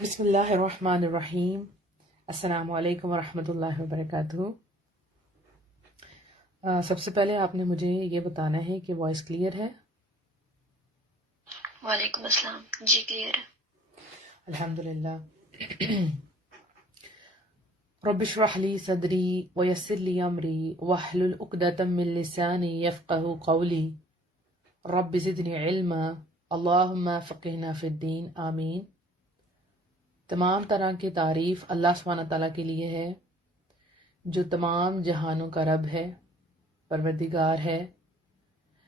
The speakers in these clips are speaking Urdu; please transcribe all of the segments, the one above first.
بسم اللہ الرحمن الرحیم۔ السلام علیکم ورحمۃ اللہ وبرکاتہ۔ سب سے پہلے آپ نے مجھے یہ بتانا ہے کہ وائس کلیئر ہے؟ وعلیکم السلام، جی کلیئر ہے۔ الحمدللہ۔ رب اشرح لی صدری ویسر لی امری واحلل عقدۃ من لسانی یفقہوا قولی رب زدنی علما اللہم فقہنا فی الدین آمین۔ تمام طرح کی تعریف اللہ سبحانہ تعالیٰ کے لیے ہے جو تمام جہانوں کا رب ہے، پروردگار ہے۔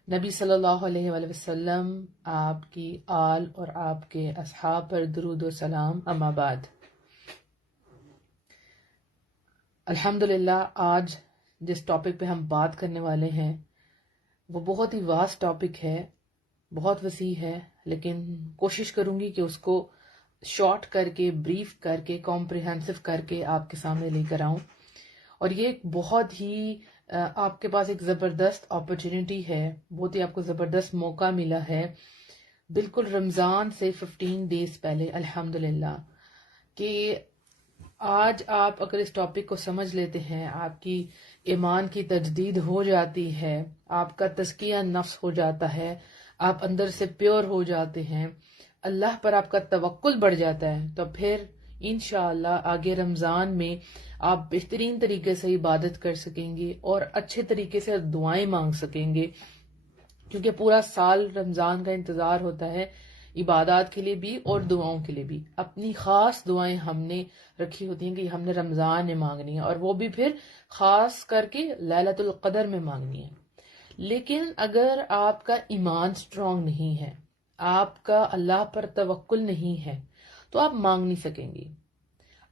نبی صلی اللہ علیہ وآلہ وسلم، آپ کی آل اور آپ کے اصحاب پر درود و سلام، اما بعد۔ الحمدللہ، آج جس ٹاپک پہ ہم بات کرنے والے ہیں وہ بہت ہی واسٹ ٹاپک ہے، بہت وسیع ہے، لیکن کوشش کروں گی کہ اس کو شارٹ کر کے، بریف کر کے، کمپریہنسو کر کے آپ کے سامنے لے کر آؤں۔ اور یہ ایک بہت ہی آپ کے پاس ایک زبردست اپرچونٹی ہے، بہت ہی آپ کو زبردست موقع ملا ہے، بالکل رمضان سے 15 ڈیز پہلے الحمدللہ، کہ آج آپ اگر اس ٹاپک کو سمجھ لیتے ہیں، آپ کی ایمان کی تجدید ہو جاتی ہے، آپ کا تزکیہ نفس ہو جاتا ہے، آپ اندر سے پیور ہو جاتے ہیں، اللہ پر آپ کا توکل بڑھ جاتا ہے، تو پھر انشاءاللہ آگے رمضان میں آپ بہترین طریقے سے عبادت کر سکیں گے اور اچھے طریقے سے دعائیں مانگ سکیں گے، کیونکہ پورا سال رمضان کا انتظار ہوتا ہے، عبادات کے لیے بھی اور دعاؤں کے لیے بھی۔ اپنی خاص دعائیں ہم نے رکھی ہوتی ہیں کہ ہم نے رمضان میں مانگنی ہے، اور وہ بھی پھر خاص کر کے لیلۃ القدر میں مانگنی ہے۔ لیکن اگر آپ کا ایمان سٹرونگ نہیں ہے، آپ کا اللہ پر توکل نہیں ہے، تو آپ مانگ نہیں سکیں گے۔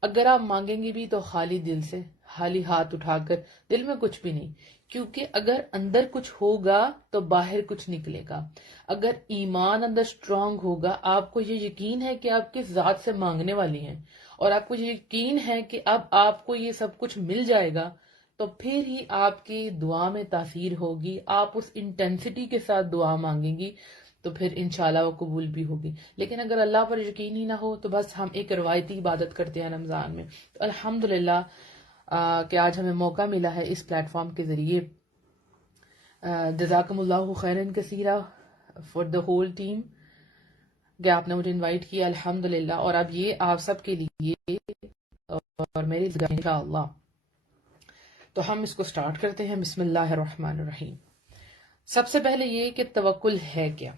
اگر آپ مانگیں گے بھی تو خالی دل سے، خالی ہاتھ اٹھا کر، دل میں کچھ بھی نہیں، کیونکہ اگر اندر کچھ ہوگا تو باہر کچھ نکلے گا۔ اگر ایمان اندر سٹرونگ ہوگا، آپ کو یہ یقین ہے کہ آپ کس ذات سے مانگنے والی ہیں، اور آپ کو یہ یقین ہے کہ اب آپ کو یہ سب کچھ مل جائے گا، تو پھر ہی آپ کی دعا میں تاثیر ہوگی، آپ اس انٹینسٹی کے ساتھ دعا مانگیں گی، تو پھر انشاءاللہ وہ قبول بھی ہوگی۔ لیکن اگر اللہ پر یقین ہی نہ ہو تو بس ہم ایک روایتی عبادت کرتے ہیں رمضان میں۔ تو الحمدللہ کہ آج ہمیں موقع ملا ہے اس پلیٹ فارم کے ذریعے۔ جزاکم اللہ خیرن کثیرہ فار دا ہول ٹیم کہ آپ نے مجھے انوائٹ کیا، الحمدللہ۔ اور اب یہ آپ سب کے لیے اور میری انشاءاللہ، تو ہم اس کو سٹارٹ کرتے ہیں۔ بسم اللہ الرحمن الرحیم۔ سب سے پہلے یہ کہ توکل ہے کیا؟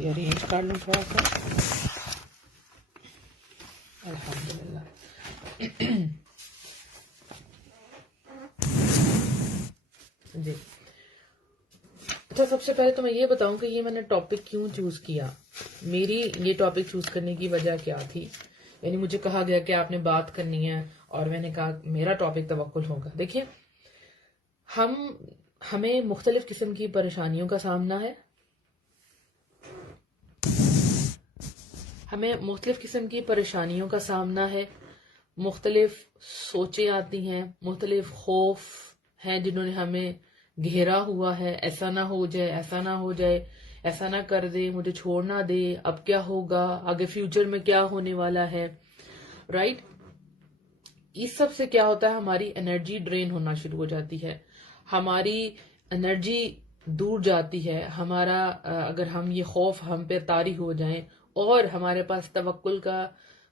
ارینج کر لوں تھوڑا سا، الحمدللہ۔ جی اچھا، سب سے پہلے تو میں یہ بتاؤں کہ یہ میں نے ٹاپک کیوں چوز کیا، میری یہ ٹاپک چوز کرنے کی وجہ کیا تھی۔ یعنی مجھے کہا گیا کہ آپ نے بات کرنی ہے، اور میں نے کہا میرا ٹاپک توکل ہوگا۔ دیکھیے، ہمیں مختلف قسم کی پریشانیوں کا سامنا ہے، ہمیں مختلف قسم کی پریشانیوں کا سامنا ہے، مختلف سوچیں آتی ہیں، مختلف خوف ہیں جنہوں نے ہمیں گھیرا ہوا ہے، ایسا نہ ہو جائے، ایسا نہ ہو جائے، ایسا نہ کر دے، مجھے چھوڑ نہ دے، اب کیا ہوگا، آگے فیوچر میں کیا ہونے والا ہے، رائٹ۔ اس سب سے کیا ہوتا ہے، ہماری انرجی ڈرین ہونا شروع ہو جاتی ہے، ہماری انرجی دور جاتی ہے، ہمارا اگر ہم یہ خوف ہم پہ طاری ہو جائیں اور ہمارے پاس توکل کا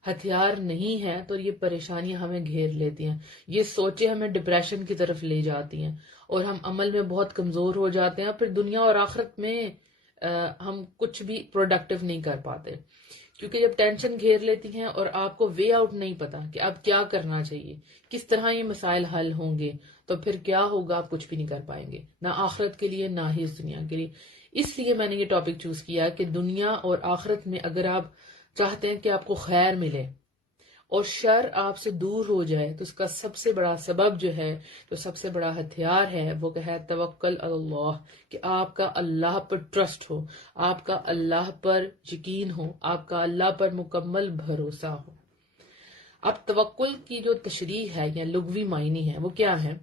ہتھیار نہیں ہے تو یہ پریشانیاں ہمیں گھیر لیتی ہیں، یہ سوچیں ہمیں ڈپریشن کی طرف لے جاتی ہیں، اور ہم عمل میں بہت کمزور ہو جاتے ہیں، پھر دنیا اور آخرت میں ہم کچھ بھی پروڈکٹیو نہیں کر پاتے، کیونکہ جب ٹینشن گھیر لیتی ہیں اور آپ کو وے آؤٹ نہیں پتا کہ اب کیا کرنا چاہیے، کس طرح یہ مسائل حل ہوں گے، تو پھر کیا ہوگا، آپ کچھ بھی نہیں کر پائیں گے، نہ آخرت کے لیے نہ ہی اس دنیا کے لیے۔ اس لیے میں نے یہ ٹاپک چوز کیا کہ دنیا اور آخرت میں اگر آپ چاہتے ہیں کہ آپ کو خیر ملے اور شر آپ سے دور ہو جائے، تو اس کا سب سے بڑا سبب جو ہے، تو سب سے بڑا ہتھیار ہے، وہ کہ ہے توکل اللہ، کہ آپ کا اللہ پر ٹرسٹ ہو، آپ کا اللہ پر یقین ہو، آپ کا اللہ پر مکمل بھروسہ ہو۔ اب توکل کی جو تشریح ہے یا لغوی معنی ہے وہ کیا ہے،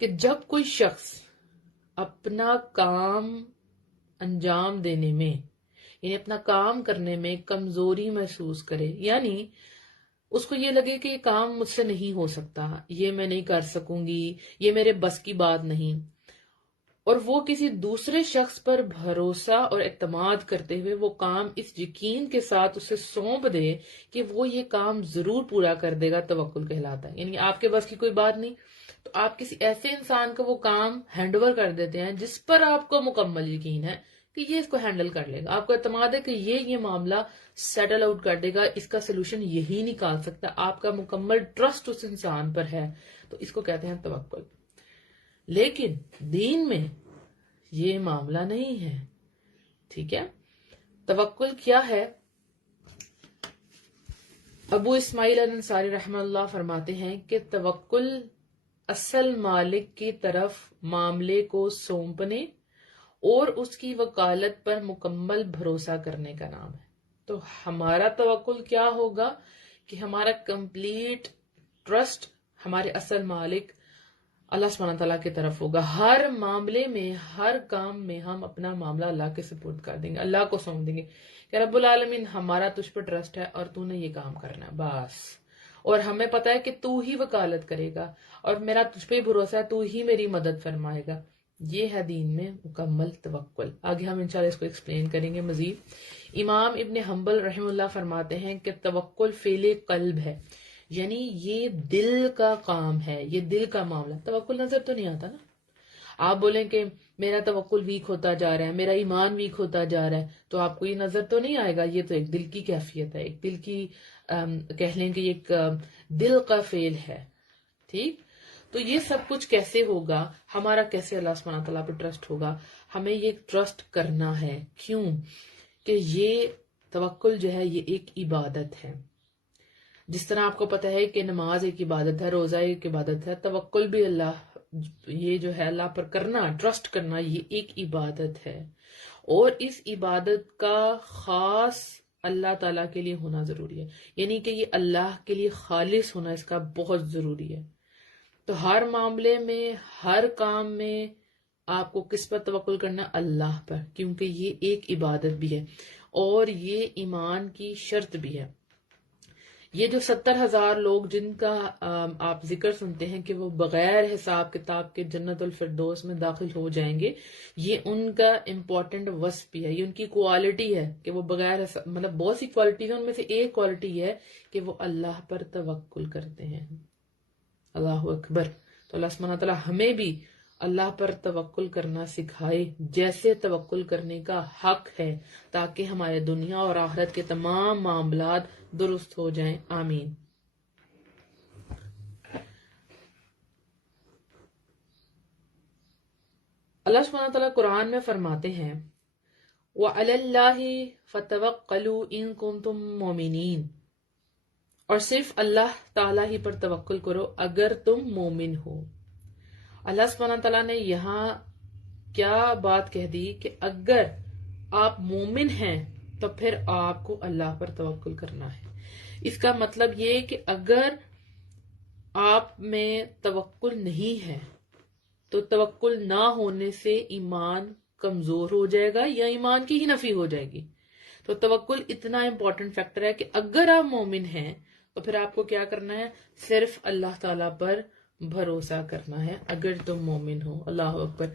کہ جب کوئی شخص اپنا کام انجام دینے میں، یعنی اپنا کام کرنے میں کمزوری محسوس کرے، یعنی اس کو یہ لگے کہ یہ کام مجھ سے نہیں ہو سکتا، یہ میں نہیں کر سکوں گی، یہ میرے بس کی بات نہیں، اور وہ کسی دوسرے شخص پر بھروسہ اور اعتماد کرتے ہوئے وہ کام اس یقین کے ساتھ اسے سونپ دے کہ وہ یہ کام ضرور پورا کر دے گا، توکل کہلاتا ہے۔ یعنی آپ کے بس کی کوئی بات نہیں تو آپ کسی ایسے انسان کو وہ کام ہینڈ اوور کر دیتے ہیں جس پر آپ کو مکمل یقین ہے کہ یہ اس کو ہینڈل کر لے گا، آپ کو اعتماد ہے کہ یہ معاملہ سیٹل آؤٹ کر دے گا، اس کا سلوشن یہی نکال سکتا، آپ کا مکمل ٹرسٹ اس انسان پر ہے، تو اس کو کہتے ہیں توکل۔ لیکن دین میں یہ معاملہ نہیں ہے، ٹھیک ہے؟ توکل کیا ہے؟ ابو اسماعیل الانصاری رحمہ اللہ فرماتے ہیں کہ توکل اصل مالک کی طرف معاملے کو سونپنے اور اس کی وکالت پر مکمل بھروسہ کرنے کا نام ہے۔ تو ہمارا توکل کیا ہوگا کہ ہمارا کمپلیٹ ٹرسٹ ہمارے اصل مالک اللہ سبحانہ تعالیٰ کی طرف ہوگا۔ ہر معاملے میں، ہر کام میں ہم اپنا معاملہ اللہ کے سپرد کر دیں گے، اللہ کو سونپ دیں گے کہ رب العالمین ہمارا تجھ پر ٹرسٹ ہے اور تو نے یہ کام کرنا ہے بس، اور ہمیں پتہ ہے کہ تو ہی وکالت کرے گا اور میرا تجھ پہ بھروسہ ہے، تو ہی میری مدد فرمائے گا۔ یہ ہے دین میں مکمل توکل۔ آگے ہم انشاءاللہ اس کو ایکسپلین کریں گے مزید۔ امام ابن حنبل رحمہ اللہ فرماتے ہیں کہ توکل فعل قلب ہے، یعنی یہ دل کا کام ہے، یہ دل کا معاملہ۔ توکل نظر تو نہیں آتا نا، آپ بولیں کہ میرا توکل ویک ہوتا جا رہا ہے، میرا ایمان ویک ہوتا جا رہا ہے، تو آپ کو یہ نظر تو نہیں آئے گا، یہ تو ایک دل کی کیفیت ہے، ایک دل کی کہہ لیں کہ ایک دل کا فعل ہے، ٹھیک؟ تو یہ سب کچھ کیسے ہوگا، ہمارا کیسے اللہ سبحانہ تعالیٰ پہ ٹرسٹ ہوگا؟ ہمیں یہ ٹرسٹ کرنا ہے، کیوں کہ یہ توکل جو ہے یہ ایک عبادت ہے۔ جس طرح آپ کو پتہ ہے کہ نماز ایک عبادت ہے، روزہ ایک عبادت ہے، توکل بھی یہ جو ہے اللہ پر کرنا، ٹرسٹ کرنا، یہ ایک عبادت ہے، اور اس عبادت کا خاص اللہ تعالیٰ کے لیے ہونا ضروری ہے، یعنی کہ یہ اللہ کے لیے خالص ہونا اس کا بہت ضروری ہے۔ تو ہر معاملے میں، ہر کام میں آپ کو کس پر توکل کرنا ہے؟ اللہ پر، کیونکہ یہ ایک عبادت بھی ہے اور یہ ایمان کی شرط بھی ہے۔ یہ جو 70,000 لوگ جن کا آپ ذکر سنتے ہیں کہ وہ بغیر حساب کتاب کے جنت الفردوس میں داخل ہو جائیں گے، یہ ان کا امپورٹنٹ وصف بھی ہے، یہ ان کی کوالٹی ہے کہ وہ بغیر مطلب بہت سی کوالٹیز ہیں، ان میں سے ایک کوالٹی ہے کہ وہ اللہ پر توکل کرتے ہیں۔ اللہ اکبر۔ تو اللہ سبحانہ تعالیٰ ہمیں بھی اللہ پر توکل کرنا سکھائے جیسے توکل کرنے کا حق ہے، تاکہ ہمارے دنیا اور آخرت کے تمام معاملات درست ہو جائیں، آمین۔ اللہ سبحانہ تعالیٰ قرآن میں فرماتے ہیں وَعَلَى اللَّهِ فَتَوَكَّلُوا إِن كُنتُم مُؤْمِنِينَ، اور صرف اللہ تعالیٰ ہی پر توکل کرو اگر تم مومن ہو۔ اللہ سبحانہ تعالیٰ نے یہاں کیا بات کہہ دی کہ اگر آپ مومن ہیں تو پھر آپ کو اللہ پر توکل کرنا ہے۔ اس کا مطلب یہ کہ اگر آپ میں توکل نہیں ہے تو توکل نہ ہونے سے ایمان کمزور ہو جائے گا یا ایمان کی ہی نفی ہو جائے گی۔ تو توکل اتنا امپورٹنٹ فیکٹر ہے کہ اگر آپ مومن ہیں تو پھر آپ کو کیا کرنا ہے؟ صرف اللہ تعالیٰ پر بھروسہ کرنا ہے اگر تم مومن ہو۔ اللہ اکبر۔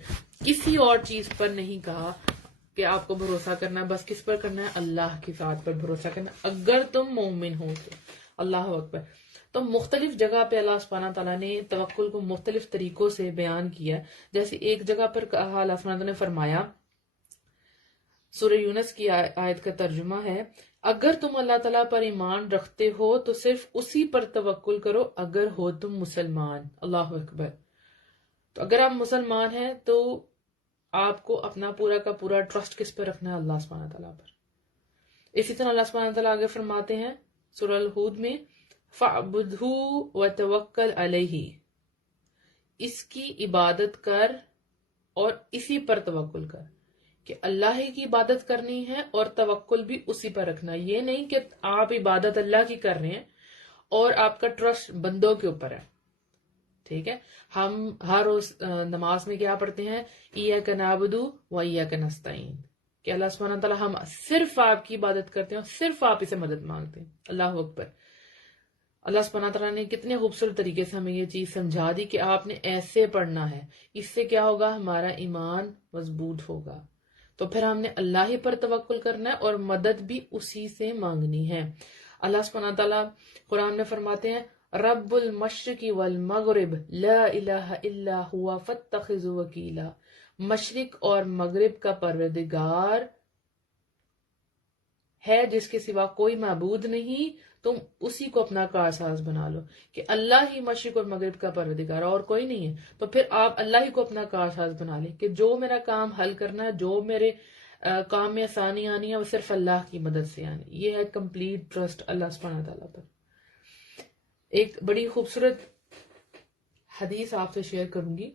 کسی اور چیز پر نہیں کہا کہ آپ کو بھروسہ کرنا ہے، بس کس پر کرنا ہے؟ اللہ کی ذات پر بھروسہ کرنا ہے اگر تم مومن ہو تو۔ اللہ اکبر۔ تو مختلف جگہ پہ اللہ سبحانہ تعالیٰ نے توکل کو مختلف طریقوں سے بیان کیا، جیسے ایک جگہ پر کہا، اللہ سبحانہ تعالیٰ نے فرمایا، سورہ یونس کی آیت کا ترجمہ ہے، اگر تم اللہ تعالیٰ پر ایمان رکھتے ہو تو صرف اسی پر توکل کرو اگر ہو تم مسلمان۔ اللہ اکبر۔ تو اگر آپ مسلمان ہیں تو آپ کو اپنا پورا کا پورا ٹرسٹ کس پر رکھنا ہے؟ اللہ سبحانہ تعالیٰ پر۔ اسی طرح اللہ سبحانہ تعالیٰ آگے فرماتے ہیں سورہ الہود میں، فَاعْبُدْهُ وَتَوَكَّلْ عَلَيْهِ، اس کی عبادت کر اور اسی پر توکل کر، کہ اللہ ہی کی عبادت کرنی ہے اور توکل بھی اسی پر رکھنا ہے۔ یہ نہیں کہ آپ عبادت اللہ کی کر رہے ہیں اور آپ کا ٹرسٹ بندوں کے اوپر ہے، ٹھیک ہے؟ ہم ہر روز نماز میں کیا پڑھتے ہیں؟ ایاک نعبد و ایاک نستعین، کہ اللہ سبحانہ تعالیٰ ہم صرف آپ کی عبادت کرتے ہیں اور صرف آپ اسے مدد مانگتے ہیں. اللہ اکبر. اللہ سبحانہ تعالیٰ نے کتنے خوبصورت طریقے سے ہمیں یہ چیز سمجھا دی کہ آپ نے ایسے پڑھنا ہے. اس سے کیا ہوگا؟ ہمارا ایمان مضبوط ہوگا. تو پھر ہم نے اللہ ہی پر توکل کرنا ہے اور مدد بھی اسی سے مانگنی ہے. اللہ سبحانہ تعالیٰ قرآن میں فرماتے ہیں رب المشرق والمغرب لا الہ الا ہوا فاتخذوا وکیلا. مشرق اور مغرب کا پروردگار ہے جس کے سوا کوئی معبود نہیں، تم اسی کو اپنا کارساز بنا لو. کہ اللہ ہی مشرق اور مغرب کا پروردگار اور کوئی نہیں ہے، تو پھر آپ اللہ ہی کو اپنا کارساز بنا لیں کہ جو میرا کام حل کرنا ہے، جو میرے کام میں آسانی آنی ہے، وہ صرف اللہ کی مدد سے آنی. یہ ہے کمپلیٹ ٹرسٹ اللہ سبحانہ تعالیٰ پر. ایک بڑی خوبصورت حدیث آپ سے شیئر کروں گی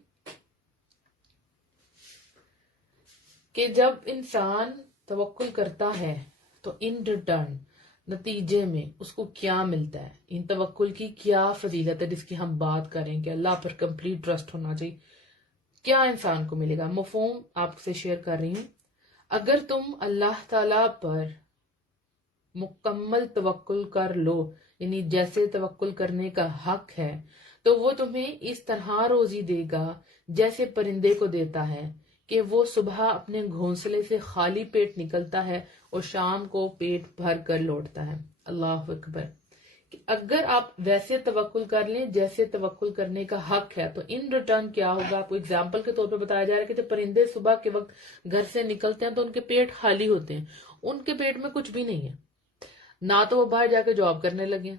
کہ جب انسان توکل کرتا ہے تو ان ریٹرن نتیجے میں اس کو کیا ملتا ہے، ان توکل کی کیا فضیلت ہے جس کی ہم بات کریں کہ اللہ پر کمپلیٹ ٹرسٹ ہونا چاہیے. کیا انسان کو ملے گا؟ مفہوم آپ سے شیئر کر رہی ہوں. اگر تم اللہ تعالی پر مکمل توکل کر لو، یعنی جیسے توکل کرنے کا حق ہے، تو وہ تمہیں اس طرح روزی دے گا جیسے پرندے کو دیتا ہے کہ وہ صبح اپنے گھونسلے سے خالی پیٹ نکلتا ہے اور شام کو پیٹ بھر کر لوٹتا ہے. اللہ اکبر. کہ اگر آپ ویسے توکل کر لیں جیسے توکل کرنے کا حق ہے تو ان ریٹرن کیا ہوگا؟ آپ کو اگزامپل کے طور پہ بتایا جا رہا ہے کہ جب پرندے صبح کے وقت گھر سے نکلتے ہیں تو ان کے پیٹ خالی ہوتے ہیں، ان کے پیٹ میں کچھ بھی نہیں ہے. نہ تو وہ باہر جا کے جاب کرنے لگے،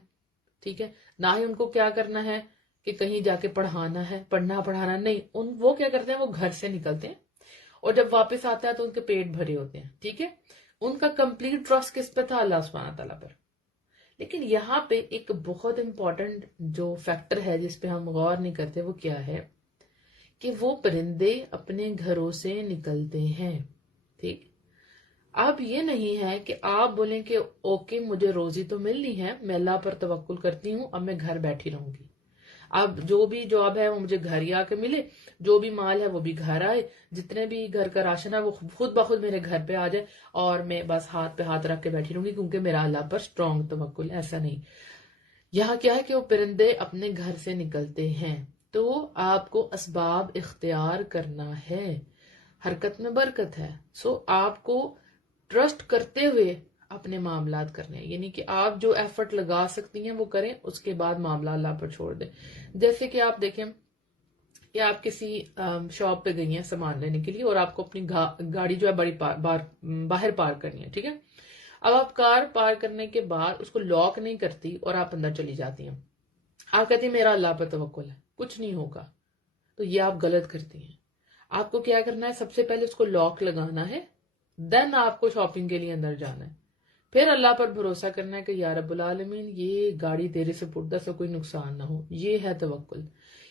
ٹھیک ہے، نہ ہی ان کو کیا کرنا ہے کہ کہیں جا کے پڑھانا ہے، پڑھانا نہیں. وہ کیا کرتے ہیں؟ وہ گھر سے نکلتے ہیں اور جب واپس آتا ہے تو ان کے پیٹ بھرے ہوتے ہیں. ٹھیک ہے، ان کا کمپلیٹ ٹرسٹ کس پہ تھا؟ اللہ سبحانہ تعالیٰ پر. لیکن یہاں پہ ایک بہت امپورٹنٹ جو فیکٹر ہے جس پہ ہم غور نہیں کرتے، وہ کیا ہے کہ وہ پرندے اپنے گھروں سے نکلتے ہیں. ٹھیک. اب یہ نہیں ہے کہ آپ بولیں کہ اوکے مجھے روزی تو ملنی ہے، میں اللہ پر توکل کرتی ہوں، اب میں گھر بیٹھی رہوں گی. اب جو بھی جاب ہے وہ مجھے گھر ہی آ کے ملے، جو بھی مال ہے وہ بھی گھر آئے، جتنے بھی گھر کا راشن ہے وہ خود بخود میرے گھر پہ آ جائے اور میں بس ہاتھ پہ ہاتھ رکھ کے بیٹھی رہوں گی کیونکہ میرا اللہ پر اسٹرانگ توکل. ایسا نہیں. یہاں کیا ہے کہ وہ پرندے اپنے گھر سے نکلتے ہیں تو آپ کو اسباب اختیار کرنا ہے. حرکت میں برکت ہے. آپ کو ٹرسٹ کرتے ہوئے اپنے معاملات کرنے ہیں، یعنی کہ آپ جو ایفرٹ لگا سکتی ہیں وہ کریں، اس کے بعد معاملہ اللہ پر چھوڑ دیں. جیسے کہ آپ دیکھیں کہ آپ کسی شاپ پہ گئی ہیں سامان لینے کے لیے اور آپ کو اپنی گاڑی جو ہے بڑی باہر پارک کرنی ہے. ٹھیک ہے، اب آپ کار پارک کرنے کے بعد اس کو لاک نہیں کرتی اور آپ اندر چلی جاتی ہیں. آپ کہتی ہیں میرا اللہ پر توکل ہے، کچھ نہیں ہوگا. تو یہ آپ غلط کرتی ہیں. آپ کو کیا کرنا ہے؟ سب سے پہلے اس کو لاک لگانا ہے، دین آپ کو شاپنگ کے لیے اندر جانا ہے، پھر اللہ پر بھروسہ کرنا ہے کہ یا رب العالمین یہ گاڑی تیرے سپردہ سے کوئی نقصان نہ ہو. یہ ہے توکل،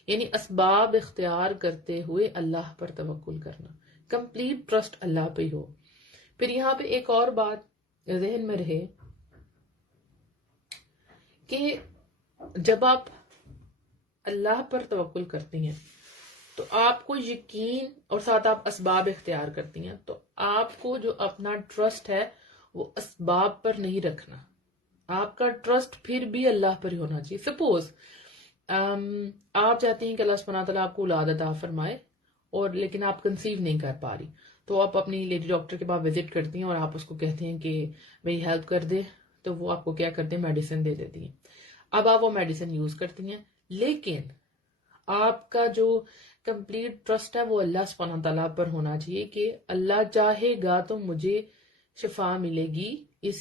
یعنی اسباب اختیار کرتے ہوئے اللہ پر توکل کرنا. کمپلیٹ ٹرسٹ اللہ پہ ہی ہو. پھر یہاں پہ ایک اور بات ذہن میں رہے کہ جب آپ اللہ پر توکل کرتی ہیں تو آپ کو یقین اور ساتھ آپ اسباب اختیار کرتی ہیں، تو آپ کو جو اپنا ٹرسٹ ہے وہ اسباب پر نہیں رکھنا. آپ کا ٹرسٹ پھر بھی اللہ پر ہی ہونا چاہیے. سپوز آپ چاہتی ہیں کہ اللہ سبحانہ تعالیٰ آپ کو اولاد عطا فرمائے اور لیکن آپ کنسیو نہیں کر پا رہی، تو آپ اپنی لیڈی ڈاکٹر کے پاس وزٹ کرتی ہیں اور آپ اس کو کہتے ہیں کہ میری ہیلپ کر دے، تو وہ آپ کو کیا کرتے ہیں؟ میڈیسن دے دیتی ہیں. اب آپ وہ میڈیسن یوز کرتی ہیں، لیکن آپ کا جو کمپلیٹ ٹرسٹ ہے وہ اللہ سبحانہ تعالیٰ پر ہونا چاہیے کہ اللہ چاہے گا تو مجھے شفا ملے گی اس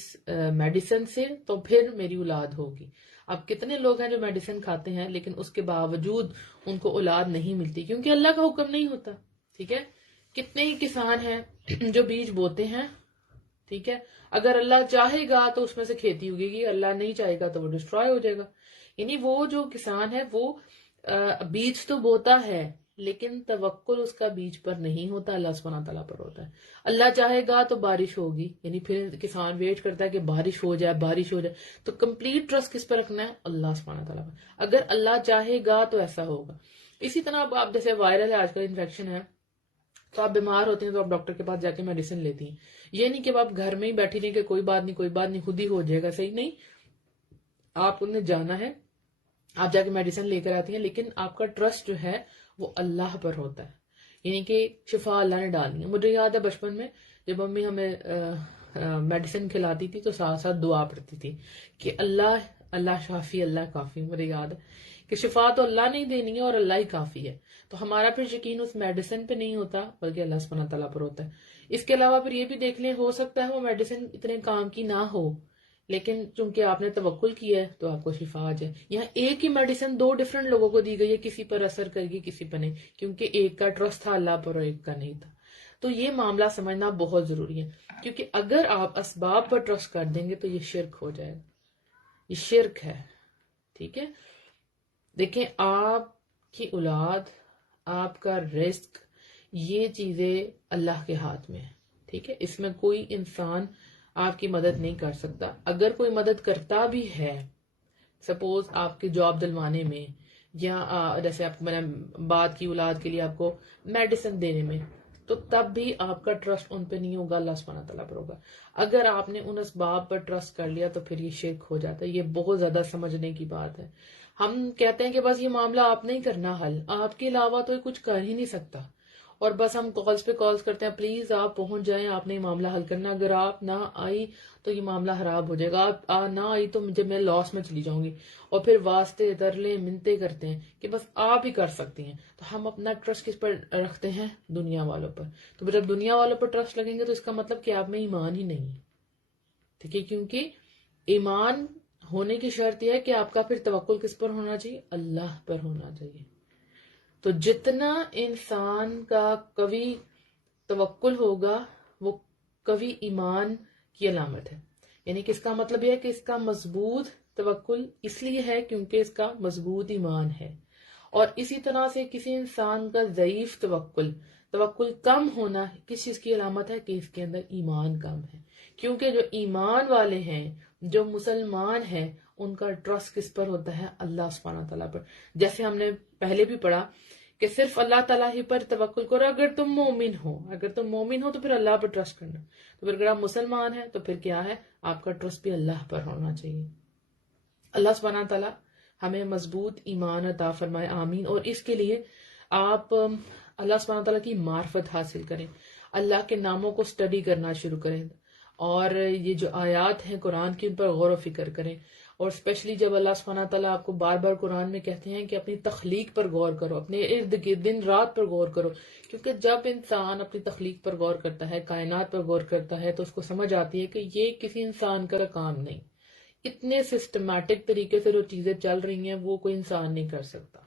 میڈیسن سے، تو پھر میری اولاد ہوگی. اب کتنے لوگ ہیں جو میڈیسن کھاتے ہیں لیکن اس کے باوجود ان کو اولاد نہیں ملتی کیونکہ اللہ کا حکم نہیں ہوتا. ٹھیک ہے، کتنے ہی کسان ہیں جو بیج بوتے ہیں، ٹھیک ہے، اگر اللہ چاہے گا تو اس میں سے کھیتی اگے گی، اللہ نہیں چاہے گا تو وہ ڈسٹرائے ہو جائے گا. یعنی وہ جو کسان ہے وہ بیج تو بوتا ہے لیکن توکل اس کا بیج پر نہیں ہوتا، اللہ سبحانہ تعالیٰ پر ہوتا ہے. اللہ چاہے گا تو بارش ہوگی، یعنی پھر کسان ویٹ کرتا ہے کہ بارش ہو جائے بارش ہو جائے. تو کمپلیٹ ٹرسٹ کس پر رکھنا ہے؟ اللہ سبحانہ تعالیٰ پر. اگر اللہ چاہے گا تو ایسا ہوگا. اسی طرح آپ جیسے وائرل ہے آج کل انفیکشن ہے، تو آپ بیمار ہوتے ہیں تو آپ ڈاکٹر کے پاس جا کے میڈیسن لیتی ہیں. یہ نہیں کہ آپ گھر میں ہی بیٹھی رہیں کہ کوئی بات نہیں خود ہی ہو جائے گا. صحیح نہیں, آپ انہیں جانا ہے, آپ جا کے میڈیسن لے کر آتی ہیں, لیکن آپ کا ٹرسٹ جو ہے وہ اللہ پر ہوتا ہے, یعنی کہ شفا اللہ نے ڈالنی ہے. مجھے یاد ہے بچپن میں جب امی ہمیں میڈیسن کھلاتی تھی تو ساتھ ساتھ دعا پڑھتی تھی کہ اللہ شافی اللہ کافی. مجھے یاد ہے کہ شفا تو اللہ نے ہی دینی ہے اور اللہ ہی کافی ہے. تو ہمارا پھر یقین اس میڈیسن پہ نہیں ہوتا بلکہ اللہ سبحانہ تعالیٰ پر ہوتا ہے. اس کے علاوہ پھر یہ بھی دیکھ لیں, ہو سکتا ہے وہ میڈیسن اتنے کام کی نہ ہو, لیکن چونکہ آپ نے توکل کیا ہے تو آپ کو شفا آ جائے. یہاں ایک ہی میڈیسن دو ڈیفرنٹ لوگوں کو دی گئی ہے, کسی پر اثر کرے گی کسی پر نہیں, کیونکہ ایک کا ٹرسٹ تھا اللہ پر اور ایک کا نہیں تھا. تو یہ معاملہ سمجھنا بہت ضروری ہے, کیونکہ اگر آپ اسباب پر ٹرسٹ کر دیں گے تو یہ شرک ہو جائے گا, یہ شرک ہے. ٹھیک ہے, دیکھیں آپ کی اولاد, آپ کا رزق, یہ چیزیں اللہ کے ہاتھ میں ہے. ٹھیک ہے, اس میں کوئی انسان آپ کی مدد نہیں کر سکتا. اگر کوئی مدد کرتا بھی ہے, سپوز آپ کے جاب دلوانے میں, یا جیسے آپ میں نے بات کی اولاد کے لیے آپ کو میڈیسن دینے میں, تو تب بھی آپ کا ٹرسٹ ان پہ نہیں ہوگا, اللہ سبحانہ تعالیٰ پر ہوگا. اگر آپ نے ان اسباب پر ٹرسٹ کر لیا تو پھر یہ شرک ہو جاتا ہے. یہ بہت زیادہ سمجھنے کی بات ہے. ہم کہتے ہیں کہ بس یہ معاملہ آپ نہیں کرنا حل, آپ کے علاوہ تو یہ کچھ کر ہی نہیں سکتا, اور بس ہم کالز پہ کالز کرتے ہیں پلیز آپ پہنچ جائیں, آپ نے یہ معاملہ حل کرنا, اگر آپ نہ آئی تو یہ معاملہ خراب ہو جائے گا, آپ نہ آئی تو میں لاس میں چلی جاؤں گی. اور پھر واسطے ترلے منتیں کرتے ہیں کہ بس آپ ہی کر سکتی ہیں. تو ہم اپنا ٹرسٹ کس پر رکھتے ہیں؟ دنیا والوں پر. تو پھر جب دنیا والوں پر ٹرسٹ لگیں گے تو اس کا مطلب کہ آپ میں ایمان ہی نہیں ہے. ٹھیک ہے, کیونکہ ایمان ہونے کی شرط یہ ہے کہ آپ کا پھر توکل کس پر ہونا چاہیے؟ اللہ پر ہونا چاہیے. تو جتنا انسان کا قوی توکل ہوگا وہ قوی ایمان کی علامت ہے. یعنی کہ اس کا مطلب یہ ہے کہ اس کا مضبوط توکل اس لیے ہے کیونکہ اس کا مضبوط ایمان ہے. اور اسی طرح سے کسی انسان کا ضعیف توکل کم ہونا کس چیز کی علامت ہے؟ کہ اس کے اندر ایمان کم ہے. کیونکہ جو ایمان والے ہیں, جو مسلمان ہیں, ان کا ٹرسٹ کس پر ہوتا ہے؟ اللہ سبحانہ تعالیٰ پر. جیسے ہم نے پہلے بھی پڑھا کہ صرف اللہ تعالیٰ ہی پر توکل کرو اگر تم مومن ہو تو پھر اللہ پر ٹرسٹ کرنا. تو پھر اگر آپ مسلمان ہیں تو پھر کیا ہے؟ آپ کا ٹرسٹ بھی اللہ پر ہونا چاہیے. اللہ سبحانہ تعالیٰ ہمیں مضبوط ایمان عطا فرمائے, آمین. اور اس کے لیے آپ اللہ سبحانہ تعالیٰ کی معرفت حاصل کریں, اللہ کے ناموں کو سٹڈی کرنا شروع کریں, اور یہ جو آیات ہیں قرآن کی ان پر غور و فکر کریں. اور اسپیشلی جب اللہ سبحانہ تعالیٰ آپ کو بار بار قرآن میں کہتے ہیں کہ اپنی تخلیق پر غور کرو, اپنے ارد گرد دن رات پر غور کرو, کیونکہ جب انسان اپنی تخلیق پر غور کرتا ہے, کائنات پر غور کرتا ہے, تو اس کو سمجھ آتی ہے کہ یہ کسی انسان کا کام نہیں. اتنے سسٹمیٹک طریقے سے جو چیزیں چل رہی ہیں وہ کوئی انسان نہیں کر سکتا.